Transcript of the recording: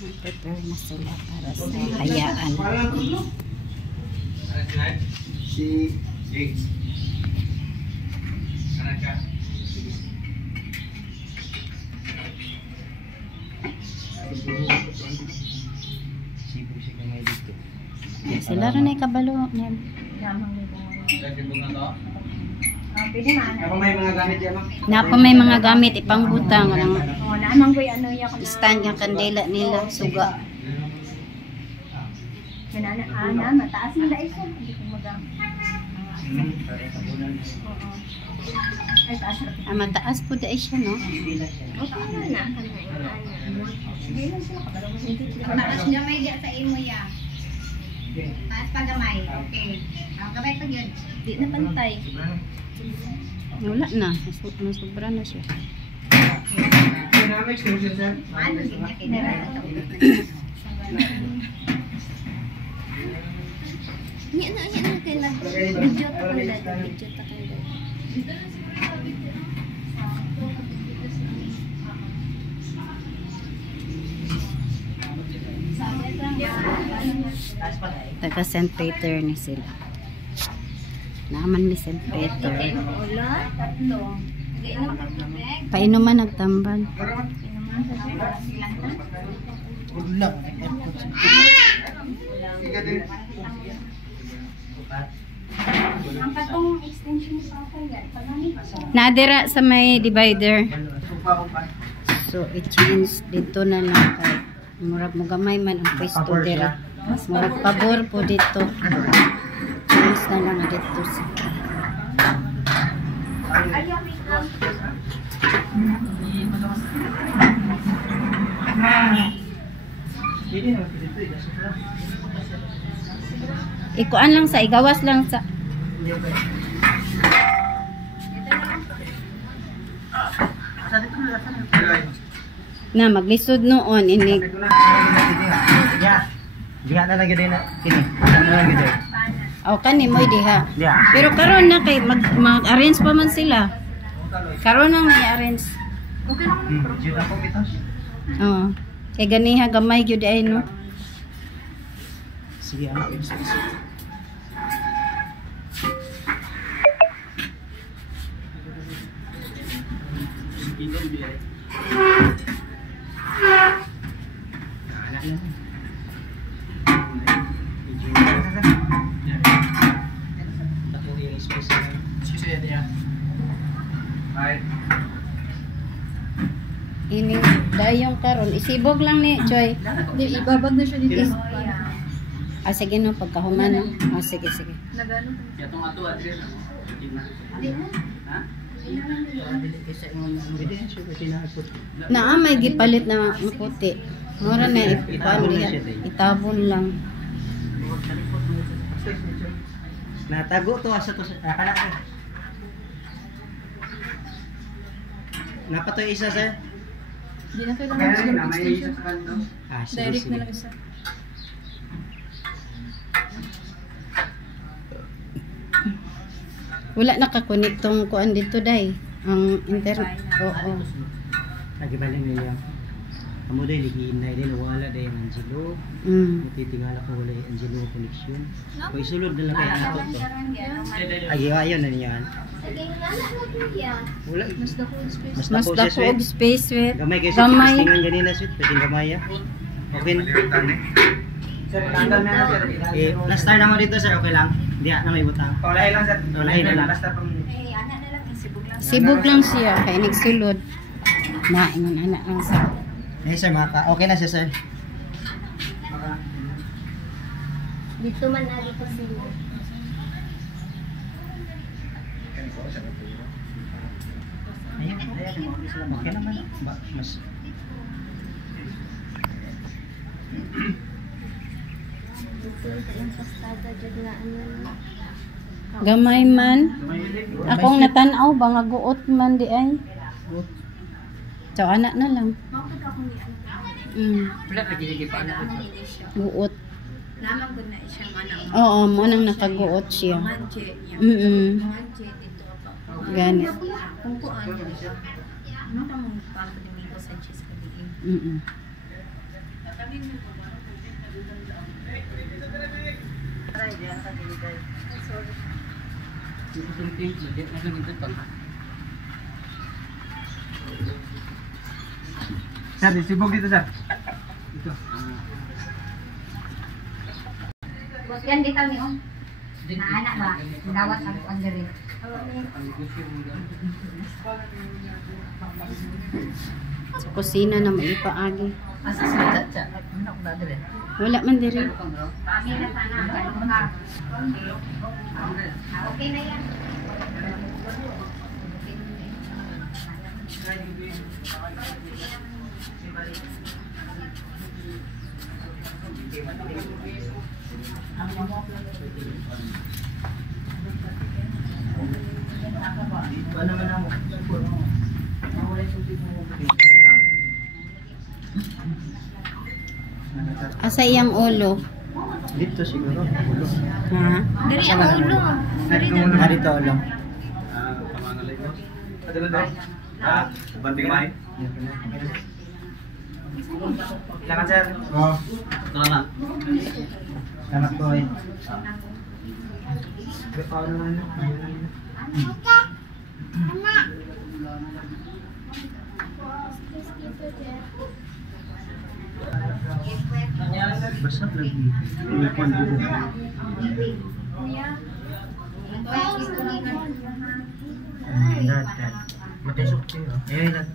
Prepare na sila para sa hayaan. Si Jake. Sila rin ay kabalo. Napa may mga gamit ipangbutang ng stand yung kandila nila suga. Mataas nila isa. Hindi ko Mataas po dahil siya, no? Mataas gamay diya sa imo ya. Taas pa gamay. Okay. Ang gamay pa yun. Di na pantay. Wala na. Nasubra na siya. Ano din niya kinaraan. Yan na kailan. Video ta kailan. Video ta kailan. Taga St. Peter ni sila. Naman ni St. Peter. Wala, tatlo. Painuman nagtambal. Ang patong extension sa kaya. Nadira sa may divider. So, i-change dito na lang kay murag mo gamay man ang pwesto dira. Murag pabor po dito. Change na lang dito sa ikuan lang sa igawas lang sa na maglisod noon inig Diha na lang gid na kini. Na lang gid. aw kani mo diha pero karon na kay mag-arrange pa man sila karon nang i-arrange Jud ako bitos. oh kay ganiha gamay gyud ay no. Sige ang Ini dayong karon isibog lang ni Joy. Di ibabag na siya dito. Ah sige no pagkahuman no. Ah sige. Nagano pa. Yatong ato adres na. Ha? Naa may gipalit na puti. Mura na ipan diha. Itabon lang. Natago to asa to kana ko. Napatoy isa sir. Di na kailangan sila extension. Ah, sige, Direct sige. na lang isa. Wala nakakonektong kuan dito day. Ang internet. Oo. Nagibaling niya. Amo day liginay din wala day ang Angelo. Titingala ko wala yung Angelo connection. O isulod na lang kay ato to. Ayaw na niyan. Wala Mas dako space. Mas dako og space with. Gamay guys, Gamay. tingan ganina sweet, pwedeng gamay ya. Okay na. Sir, tanggal na sir. Last time naman dito sir, okay lang. Hindi na may butang. Tulay lang sir. Tulay na lang. Basta pang Ana na lang isibog lang. Sibog lang siya kay nagsulod. Na ingon ana ang sa. Eh sir, okay na siya sir. Dito man ali ko sila. Ayun, okay naman. Mas Dito sa impastada jud na ano. Gamay man. Akong natanaw ba nga guot man di ay. So anak na lang. Mapag ako ni ano. wala pa gigi pa na. Guot. Naman ko na siya manang. Oo, mo nang nakaguot siya. Manje niya. Manje dito pa. Gani. Kung kuan. Ano ta mong pagdumi ko sa cheese ka diin. Sir, sibog dito, sir. Dito. Yan dito ni on. Naanak ba? Dawat ang under. Sa kusina na maipaagi. Asa sa chat. Ano ko dali? Wala man diri. Kami na sana ganun ka. Okay na yan. Asa iyang ulo? Dito siguro. Ulo. Ha? Dari ang ulo. Dito ulo. Banting main. Silakan, sir. Oh. Salamat. Salamat po. Paano naman? Basag lagi. Upan buo. Lahat. Matesok siya. Eh, lahat.